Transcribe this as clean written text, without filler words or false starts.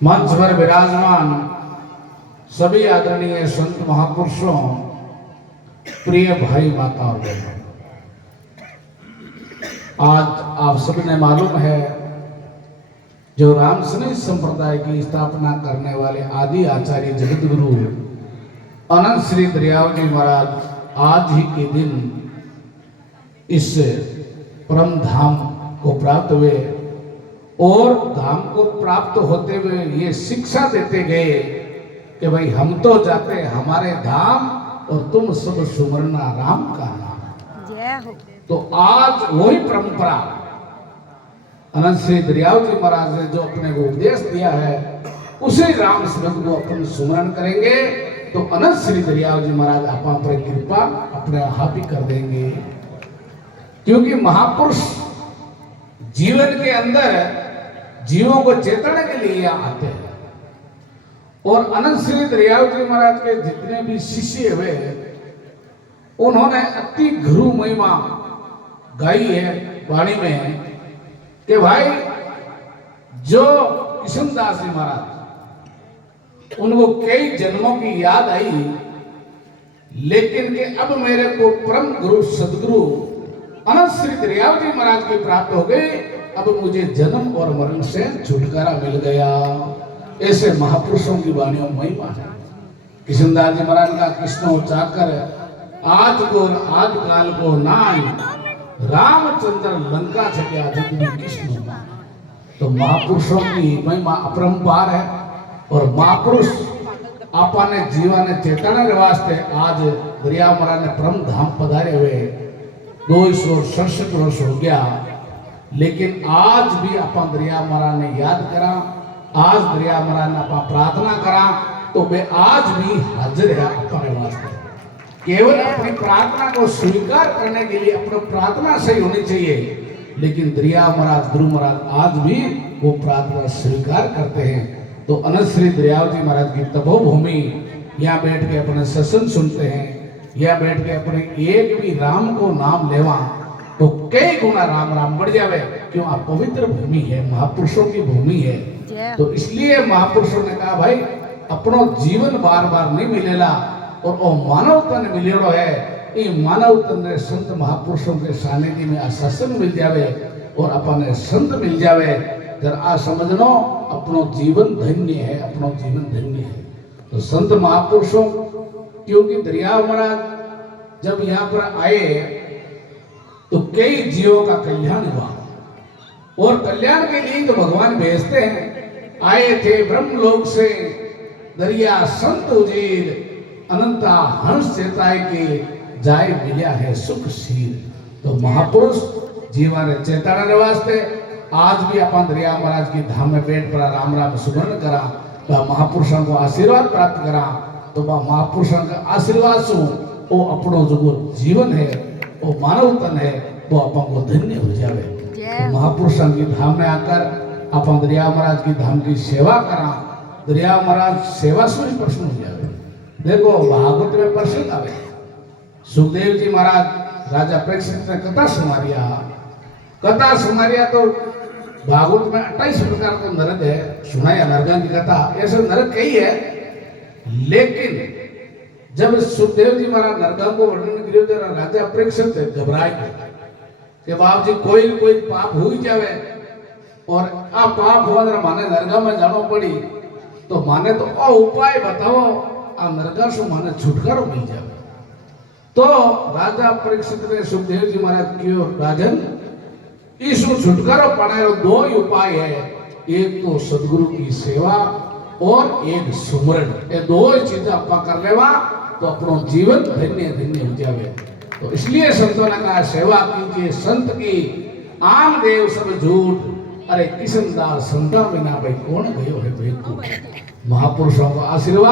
मंच पर विराजमान सभी आदरणीय संत महापुरुषों, प्रिय भाई माता और बहनों, आज आप सभी ने मालूम है जो रामसनेही संप्रदाय की स्थापना करने वाले आदि आचार्य जगत गुरु अनंत श्री दरियाव जी महाराज आज ही के दिन इस परम धाम को प्राप्त हुए और धाम को प्राप्त होते हुए ये शिक्षा देते गए कि भाई हम तो जाते हमारे धाम और तुम सब सुमरना राम का नाम। तो आज वही परंपरा अनंत श्री दरियाव जी महाराज ने जो अपने को उपदेश दिया है उसी राम शब्द को अपन सुमरण करेंगे तो अनंत श्री दरियाव जी महाराज अपना पर कृपा अपने हावी कर देंगे। क्योंकि महापुरुष जीवन के अंदर जीवों को चेतने के लिए आते हैं और अनंत श्री दरियाव जी महाराज के जितने भी शिष्य हुए उन्होंने अति गुरु महिमा गाई है वाणी में कि भाई जो किशनदास जी महाराज उनको कई जन्मों की याद आई लेकिन कि अब मेरे को परम गुरु सदगुरु अनंत श्री दरियाव जी महाराज की प्राप्त हो गई, अब मुझे जन्म और मरण से छुटकारा मिल गया। ऐसे महापुरुषों की वाणियों महिमा है। किशनदास जी महाराज का कृष्ण चाकर आज को आज काल को नाय रामचंद्र लंका छक्या कृष्ण। तो महापुरुषों की महिमा अपरंपार है और महापुरुष आपने जीवन चेतना के वास्ते आज दरिया महाराज ने परम धाम पधारे हुए 267 वर्ष हो गया, लेकिन आज भी अपन दरिया महाराज ने याद करा, आज दरिया महाराज ने अपन प्रार्थना करा तो वे आज भी हाजिर है अपने वास्ते। केवल अपनी प्रार्थना को स्वीकार करने के लिए अपनी प्रार्थना सही होनी चाहिए, लेकिन दरिया महाराज गुरु महाराज आज भी वो प्रार्थना स्वीकार करते हैं। तो अनंत श्री दरियाव जी महाराज की तपोभूमि यहाँ बैठ के अपने सत्संग सुनते हैं, या बैठ के अपने एक भी राम को नाम लेवा तो कई गुना राम राम बढ़ जावे। क्यों? आप पवित्र भूमि है, महापुरुषों की भूमि है। तो इसलिए महापुरुषों ने कहा भाई अपनो जीवन बार बार नहीं मिलेला और वो मानव तन मिलेलो है, ये मानव तन ने संत महापुरुषों के सानिध्य में आशासन मिल जावे और अपने संत मिल जावे। जरा आ समझनो अपनो जीवन धन्य है, अपनो जीवन धन्य है। तो संत महापुरुषों क्योंकि दरियाव महाराज जब यहाँ पर आए तो कई जीवों का कल्याण हुआ और कल्याण के लिए तो भगवान भेजते हैं। आए थे ब्रह्मलोक से दरिया संत उजीर अनंता हंस चेताए के जाए मिला है सुख शीर। तो महापुरुष जीवन चेतना के वास्ते आज भी अपन दरिया महाराज की धाम में बैठ पर राम राम सुमरण करा तो महापुरुषों को आशीर्वाद प्राप्त करा। तो महापुरुषों का आशीर्वाद से वो अपनो जो जीवन है वो मानव तन है वो अपन को धन्य हो जावे। तो महापुरुषों की धाम में आकर अपन दरिया महाराज की धाम की सेवा करा, दरिया महाराज सेवा से ही प्रश्न हो जावे। देखो भागवत में प्रसंग आवे, सुखदेव जी महाराज राजा परीक्षित ने कथा सुनारिया तो भागवत में 28 प्रकार का नरक है, सुनाया नरक की कथा, ऐसे नरक कई है। लेकिन जब सुखदेव जी महाराज नरक को वर्णन करियो तो राजा परीक्षित घबराए कि बाप जी कोई पाप हो जावे और आ पाप हुआ माने नरक में जानो पड़ी तो माने तो आ उपाय बताओ आ नरक से माने छुटकारो मिल जावे। तो राजा परीक्षित ने सुखदेव जी महाराज क्यों राजन इसको छुटकारो पाने दो ही उपाय है, एक तो सदगुरु की सेवा और एक सुमरण। ये दो ही चीजें अपना कर लेवा तो अपनो जीवन धन्य धन्य हो जावे। तो इसलिए संतों ने कहा सेवा कीजिए संत की आम देव सब झूठ, अरे किशनदास संता बिना भाई कौन गयो है भाई। महापुरुषों का आशीर्वाद